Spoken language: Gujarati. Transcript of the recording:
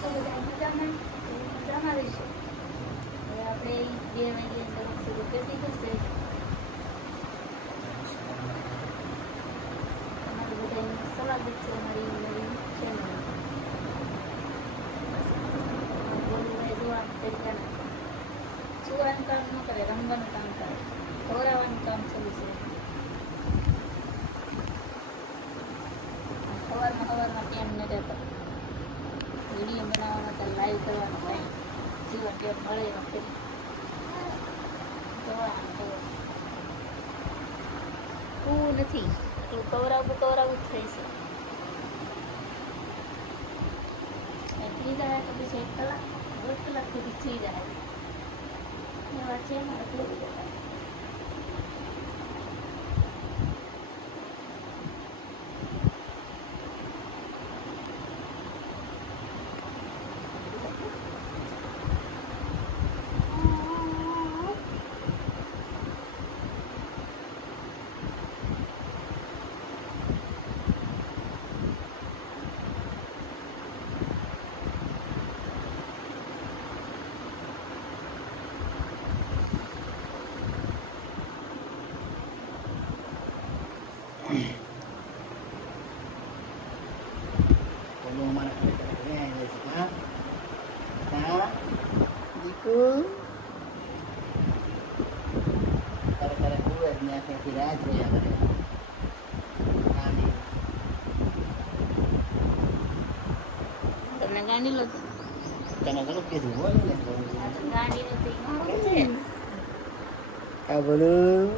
છો બધા મજામાં? મજામાં રહીશું. હવે આપણે 2 વાગ્યા તરફ શરૂ કરી થશે. તમારું બધાનું સ્વાગત છે અમારી નવી ચેનલમાં. બોલુભાઈ જોવા કેટલાના સુવાનું કામ ન કરે, રમવાનું કામ કરે, ખવડાવવાનું કામ ચાલુ છે. સવારમાં ટાઈમ ન રહેતો, વિડીયો બનાવવાનો તો લાઈવ કરવાનો ટાઈમ જીવન ટેપ મળે એમાં કરી હું નથી એટલું કવરાવું જ થાય છે. એટલી જાય તો પછી 1 કલાક 1.5 કલાક સુધી થઈ જાય એવા છે મારે થોડી જતા. તમને ગાંડી લો ગાંડી નથી આ બોલું